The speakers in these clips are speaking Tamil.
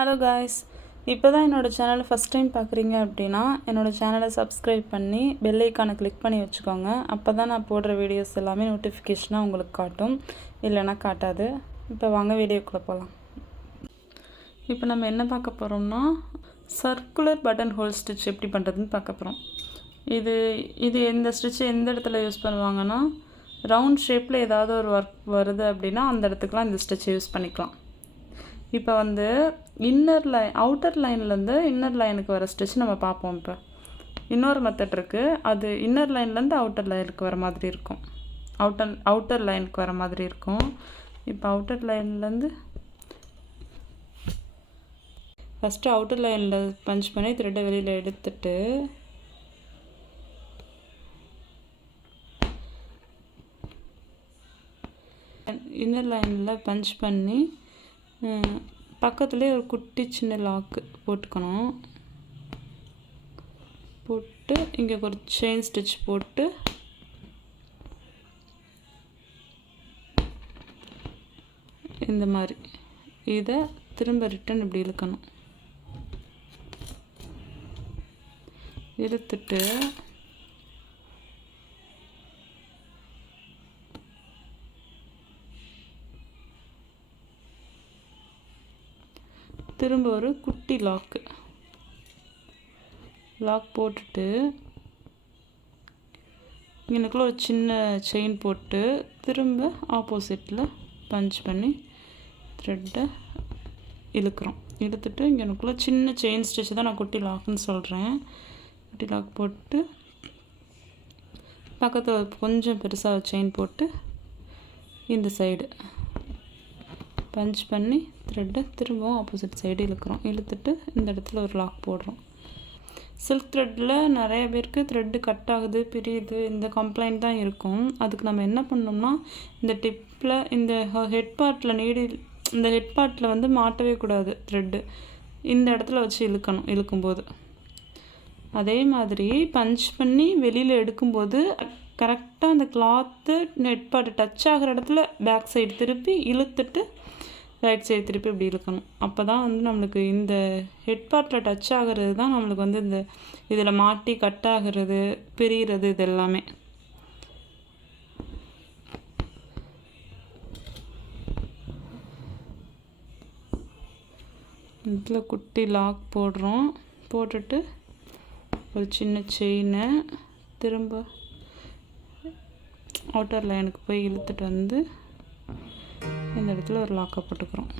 ஹலோ காய்ஸ், இப்போ தான் என்னோடய சேனலை ஃபஸ்ட் டைம் பார்க்குறீங்க அப்படின்னா என்னோடய சேனலை சப்ஸ்கிரைப் பண்ணி பெல் ஐக்கானை கிளிக் பண்ணி வச்சுக்கோங்க. அப்போ தான் நான் போடுற வீடியோஸ் எல்லாமே நோட்டிஃபிகேஷனாக உங்களுக்கு காட்டும், இல்லைன்னா காட்டாது. இப்போ வாங்க வீடியோக்குள்ளே போகலாம். இப்போ நம்ம என்ன பார்க்க போகிறோம்னா சர்க்குலர் பட்டன் ஹோல் ஸ்டிச் எப்படி பண்ணுறதுன்னு பார்க்க போகிறோம். இது எந்த ஸ்டிச் எந்த இடத்துல யூஸ் பண்ணுவாங்கன்னா, ரவுண்ட் ஷேப்பில் ஏதாவது ஒரு ஒர்க் வருது அப்படின்னா அந்த இடத்துக்குலாம் இந்த ஸ்டிச் யூஸ் பண்ணிக்கலாம். இப்போ வந்து அவுட்டர் லைன்லேருந்து இன்னர் லைனுக்கு வர ஸ்டிச் நம்ம பார்ப்போம். இப்போ இன்னொரு மெத்தட் இருக்குது, அது இன்னர் லைன்லேருந்து அவுட்டர் லைனுக்கு வர மாதிரி இருக்கும். அவுட்டர் லைனுக்கு வர மாதிரி இருக்கும். இப்போ அவுட்டர் லைன்லேருந்து ஃபஸ்ட்டு அவுட்டர் லைனில் பஞ்ச் பண்ணி த்ரெட்டை வெளியில் எடுத்துட்டு இன்னர் லைனில் பஞ்ச் பண்ணி பக்கத்துலேயே ஒரு குட்டி சின்ன லாக்கு போட்டுக்கணும். போட்டு இங்கே ஒரு செயின் ஸ்டிச் போட்டு இந்த மாதிரி இதை திரும்ப ரிட்டன் இப்படி இழுக்கணும். இழுத்துட்டு திரும்ப ஒரு குட்டி லாக் போட்டுட்டு எனக்குள்ள ஒரு சின்ன செயின் போட்டு திரும்ப ஆப்போசிட்டில் பஞ்ச் பண்ணி த்ரெட்டை இழுக்கிறோம். இழுத்துட்டு இங்கே எனக்குள்ள சின்ன செயின் ஸ்டிச் தான் நான் குட்டி லாக்குன்னு சொல்கிறேன். குட்டி லாக் போட்டு பக்கத்தில் கொஞ்சம் பெருசாக செயின் போட்டு இந்த சைடு பஞ்ச் பண்ணி த்ரெட்டை திரும்பவும் ஆப்போசிட் சைடு இழுக்கிறோம். இழுத்துட்டு இந்த இடத்துல ஒரு லாக் போடுறோம். சில்க் த்ரெட்டில் நிறைய பேருக்கு த்ரெட்டு கட் ஆகுது, பிரியுது, இந்த கம்ப்ளைண்ட் தான் இருக்கும். அதுக்கு நம்ம என்ன பண்ணோம்னா, இந்த டிப்பில் இந்த ஹெட் பார்ட்டில் இந்த ஹெட் பார்ட்டில் வந்து மாட்டவே கூடாது. த்ரெட்டு இந்த இடத்துல வச்சு இழுக்கும்போது அதே மாதிரி பஞ்ச் பண்ணி வெளியில் எடுக்கும்போது கரெக்டாக அந்த கிளாத்து ஹெட் பார்ட்டு டச் ஆகிற இடத்துல பேக் சைடு திருப்பி இழுத்துட்டு ரைட் சைடு திருப்பி இப்படி இழுக்கணும். அப்போ தான் வந்து நம்மளுக்கு இந்த ஹெட் பார்ட்டில் டச் ஆகிறது தான் நம்மளுக்கு வந்து இந்த இதில் மாட்டி கட் ஆகிறது, பிரிகிறது, இது எல்லாமே. இதில் குட்டி லாக் போடுறோம். போட்டுட்டு ஒரு சின்ன செயினை திரும்ப அவுட்டர் லைனுக்கு போய் இழுத்துட்டு வந்து இந்த இடத்துல ஒரு லாக்கை போட்டுக்கிறோம்.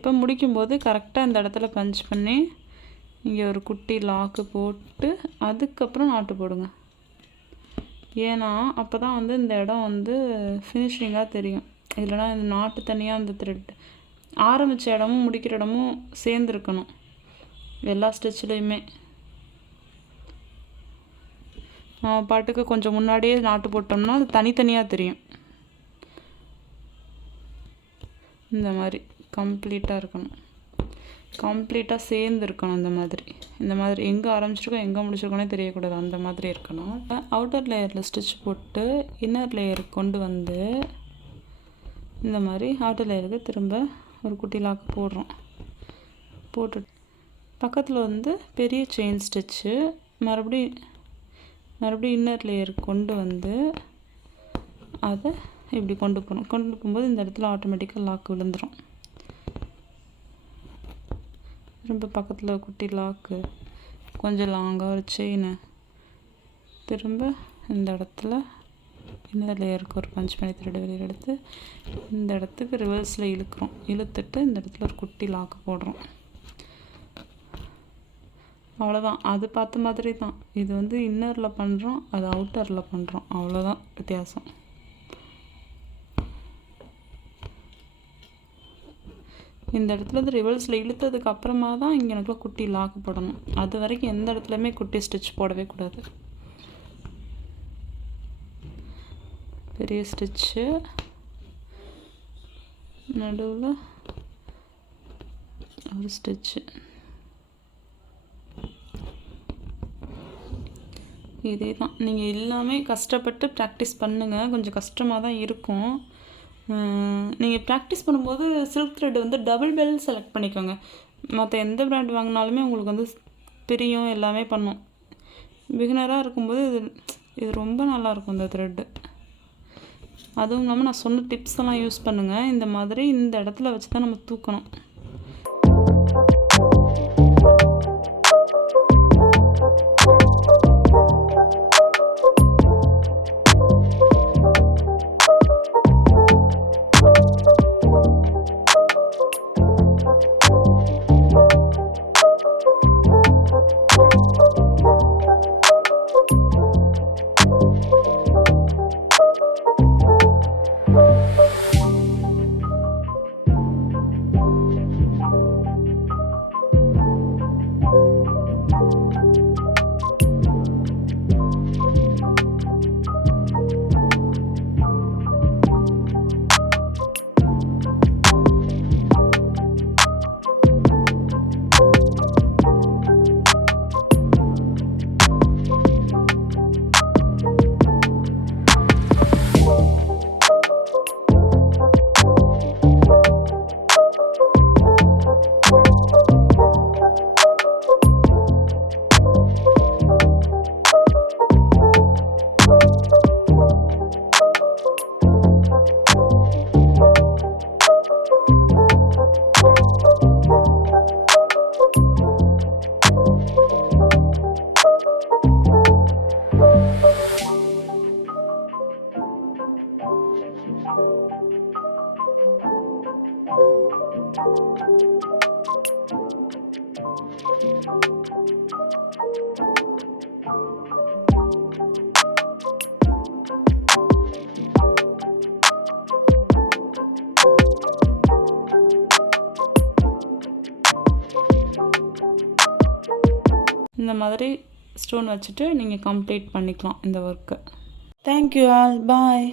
இப்போ முடிக்கும்போது கரெக்டாக இந்த இடத்துல பஞ்ச் பண்ணி இங்கே ஒரு குட்டி லாக்கு போட்டு அதுக்கப்புறம் நாட்டு போடுங்க. ஏன்னா அப்போ தான் வந்து இந்த இடம் வந்து ஃபினிஷிங்காக தெரியும். இல்லைனா இந்த நாட்டு தனியாக அந்த த்ரெட் ஆரம்பித்த இடமும் முடிக்கிற இடமும் சேர்ந்துருக்கணும் எல்லா ஸ்டிச்லேயுமே. பாட்டுக்கு கொஞ்சம் முன்னாடியே நாட்டு போட்டோம்னா அது தனித்தனியாக தெரியும். இந்த மாதிரி கம்ப்ளீட்டாக இருக்கணும். கம்ப்ளீட்டாக சேர்ந்து இருக்கணும். இந்த மாதிரி எங்கே ஆரம்பிச்சிருக்கோம் எங்கே முடிச்சிருக்கோனே தெரியக்கூடாது, அந்த மாதிரி இருக்கணும். அவுட்டர் லேயரில் ஸ்டிச் போட்டு இன்னர் லேயருக்கு கொண்டு வந்து இந்த மாதிரி அவுட்டர் லேயருக்கு திரும்ப ஒரு குட்டி லாக் போடுறோம். போட்டு பக்கத்தில் வந்து பெரிய செயின் ஸ்டிச்சு மறுபடியும் இன்னர் லேயருக்கு கொண்டு வந்து அதை இப்படி கொண்டு போகும்போது இந்த இடத்துல ஆட்டோமேட்டிக்காக லாக் விழுந்துடும். திரும்ப பக்கத்தில் குட்டி லாக்கு, கொஞ்சம் லாங்காக ஒரு செயின், திரும்ப இந்த இடத்துல இன்னர் லேயருக்கு ஒரு பஞ்ச் பண்ணி த்ரெட் வெளியில் எடுத்து இந்த இடத்துக்கு ரிவர்ஸில் இழுத்துட்டு இந்த இடத்துல ஒரு குட்டி லாக்கு போடுறோம். அவ்வளோதான். அது பார்த்த மாதிரி தான். இது வந்து இன்னரில் பண்ணுறோம், அது அவுட்டரில் பண்ணுறோம், அவ்வளோதான் வித்தியாசம். இந்த இடத்துல வந்து ரிவர்ஸில் இழுத்ததுக்கு அப்புறமா தான் இங்கே எனக்கு குட்டி லாக் போடணும். அது வரைக்கும் எந்த இடத்துலையுமே குட்டி ஸ்டிச் போடவே கூடாது. பெரிய ஸ்டிச்சு நடுவில் ஒரு ஸ்டிச்சு, இதே தான். நீங்கள் எல்லாமே கஷ்டப்பட்டு ப்ராக்டிஸ் பண்ணுங்கள். கொஞ்சம் கஷ்டமாக தான் இருக்கும். நீங்கள் ப்ராக்டிஸ் பண்ணும்போது சில்க் த்ரெட் வந்து டபுள் பெல் செலக்ட் பண்ணிக்கோங்க. மற்ற எந்த பிராண்ட் வாங்கினாலுமே உங்களுக்கு வந்து பிரியும், எல்லாமே பண்ணும். பிகினராக இருக்கும்போது இது ரொம்ப நல்லாயிருக்கும் இந்த த்ரெட்டு. அதுவும் இல்லாமல் நான் சொன்ன டிப்ஸ் எல்லாம் யூஸ் பண்ணுங்கள். இந்த மாதிரி இந்த இடத்துல வச்சு தான் நம்ம தூக்கணும். இந்த மாதிரி ஸ்டோன் வச்சுட்டு நீங்கள் கம்ப்ளீட் பண்ணிக்கலாம் இந்த ஒர்க்கு. தேங்க்யூ ஆல், பாய்.